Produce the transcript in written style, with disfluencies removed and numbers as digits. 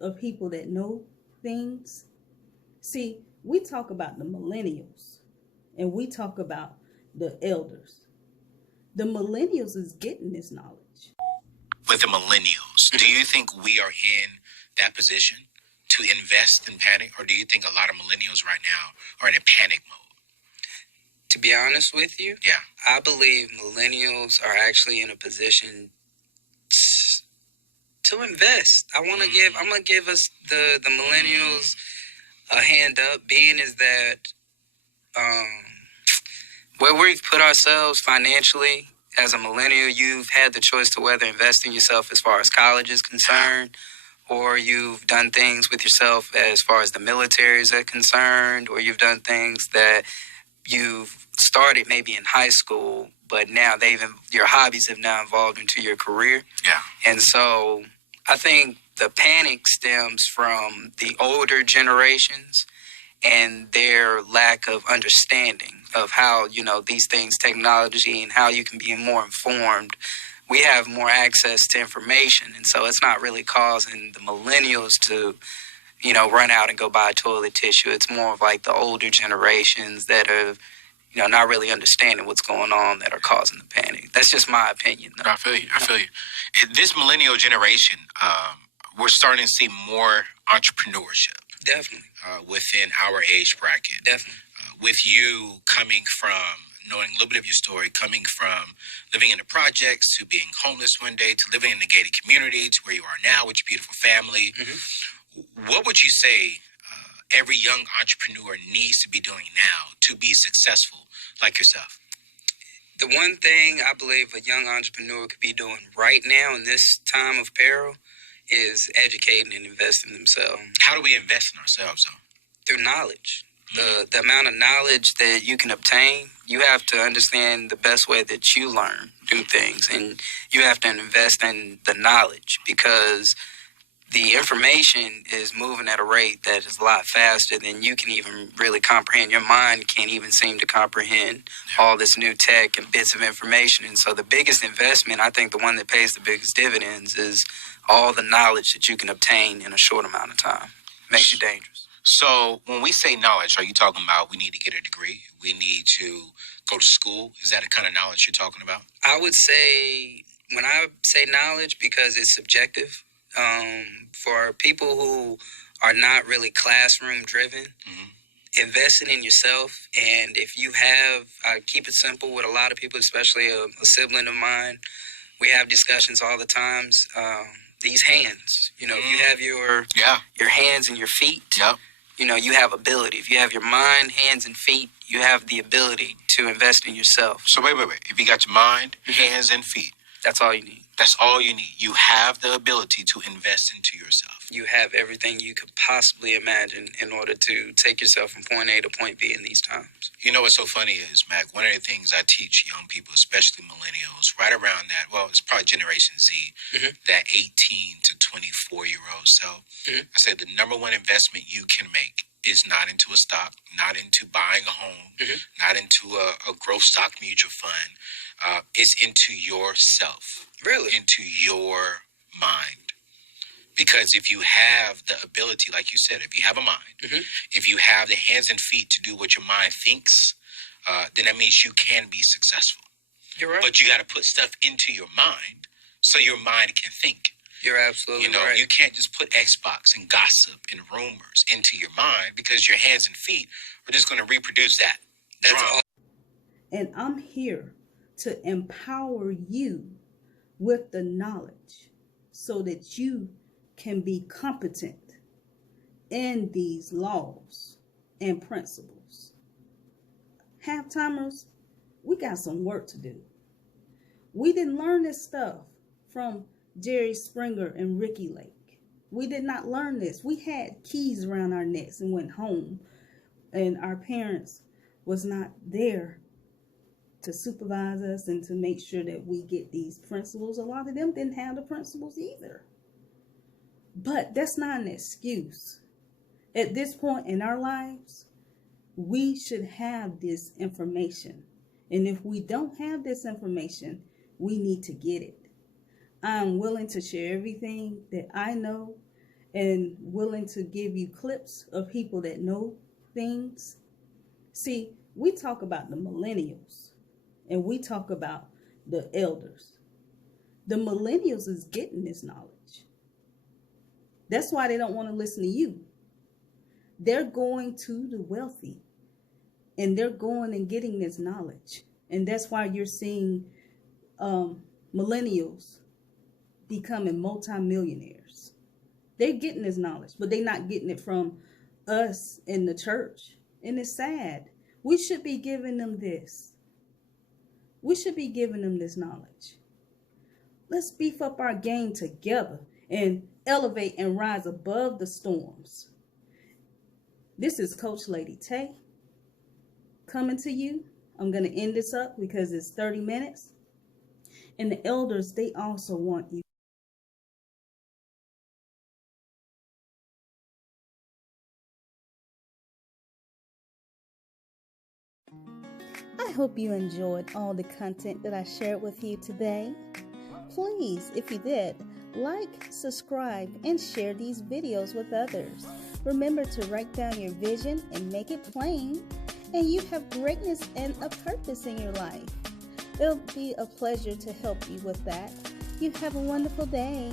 of people that know things. See, we talk about the millennials and we talk about the elders. The millennials is getting this knowledge. With the millennials, do you think we are in that position to invest in panic, or do you think a lot of millennials right now are in a panic mode? To be honest with you, Yeah. I believe millennials are actually in a position to invest. I'm gonna give us the millennials a hand up, being is that where we've put ourselves financially as a millennial, you've had the choice to whether invest in yourself as far as college is concerned, or you've done things with yourself as far as the military is concerned, or you've done things that you've started maybe in high school, but now your hobbies have now evolved into your career. Yeah. And so I think the panic stems from the older generations and their lack of understanding of how, these things, technology, and how you can be more informed. We have more access to information, and so it's not really causing the millennials to, run out and go buy toilet tissue. It's more of like the older generations that are, not really understanding what's going on that are causing the panic. That's just my opinion, though. I feel you. This millennial generation, we're starting to see more entrepreneurship. Definitely. Within our age bracket. Definitely. With you coming from, knowing a little bit of your story, coming from living in the projects to being homeless one day to living in a gated community to where you are now with your beautiful family. Mm-hmm. What would you say every young entrepreneur needs to be doing now to be successful like yourself? The one thing I believe a young entrepreneur could be doing right now in this time of peril is educating and investing in themselves. How do we invest in ourselves, though? Through knowledge. The amount of knowledge that you can obtain, you have to understand the best way that you learn, do things, and you have to invest in the knowledge, because the information is moving at a rate that is a lot faster than you can even really comprehend. Your mind can't even seem to comprehend all this new tech and bits of information. And so the biggest investment, I think the one that pays the biggest dividends, is all the knowledge that you can obtain in a short amount of time. Makes you dangerous. So when we say knowledge, are you talking about we need to get a degree? We need to go to school? Is that the kind of knowledge you're talking about? I would say, when I say knowledge, because it's subjective, for people who are not really classroom driven, mm-hmm. investing in yourself. And if you have, I keep it simple with a lot of people, especially a sibling of mine, we have discussions all the times. These hands, if you have your hands and your feet, yep. You have ability. If you have your mind, hands, and feet, you have the ability to invest in yourself. So wait. If you got your mind, mm-hmm. hands, and feet, that's all you need. That's all you need. You have the ability to invest into yourself. You have everything you could possibly imagine in order to take yourself from point A to point B in these times. You know what's so funny is, Mac, one of the things I teach young people, especially millennials, right around that, well, it's probably Generation Z, mm-hmm. that 18 to 24-year-old. So mm-hmm. I said the number one investment you can make is not into a stock, not into buying a home, mm-hmm. not into a growth stock mutual fund. It's into yourself. Really? Into your mind. Because if you have the ability, like you said, if you have a mind, mm-hmm. if you have the hands and feet to do what your mind thinks, then that means you can be successful. You're right. But you got to put stuff into your mind so your mind can think. You're absolutely right. You can't just put Xbox and gossip and rumors into your mind, because your hands and feet are just going to reproduce that. That's all. And I'm here to empower you with the knowledge so that you can be competent in these laws and principles. Half-timers, we got some work to do. We didn't learn this stuff from Jerry Springer and Ricky Lake. We did not learn this. We had keys around our necks and went home, and our parents was not there to supervise us and to make sure that we get these principles. A lot of them didn't have the principles either. But that's not an excuse. At this point in our lives, we should have this information. And if we don't have this information, we need to get it. I'm willing to share everything that I know and willing to give you clips of people that know things. See, we talk about the millennials and we talk about the elders. The millennials is getting this knowledge. That's why they don't want to listen to you. They're going to the wealthy and they're going and getting this knowledge. And that's why you're seeing millennials becoming multimillionaires. They're getting this knowledge, but they're not getting it from us in the church. And it's sad. We should be giving them this. We should be giving them this knowledge. Let's beef up our game together and elevate and rise above the storms. This is Coach Lady Tay coming to you. I'm going to end this up because it's 30 minutes. And the elders, they also want you. I hope you enjoyed all the content that I shared with you today. Please, if you did, like, subscribe, and share these videos with others. Remember to write down your vision and make it plain, and you have greatness and a purpose in your life. It'll be a pleasure to help you with that. You have a wonderful day.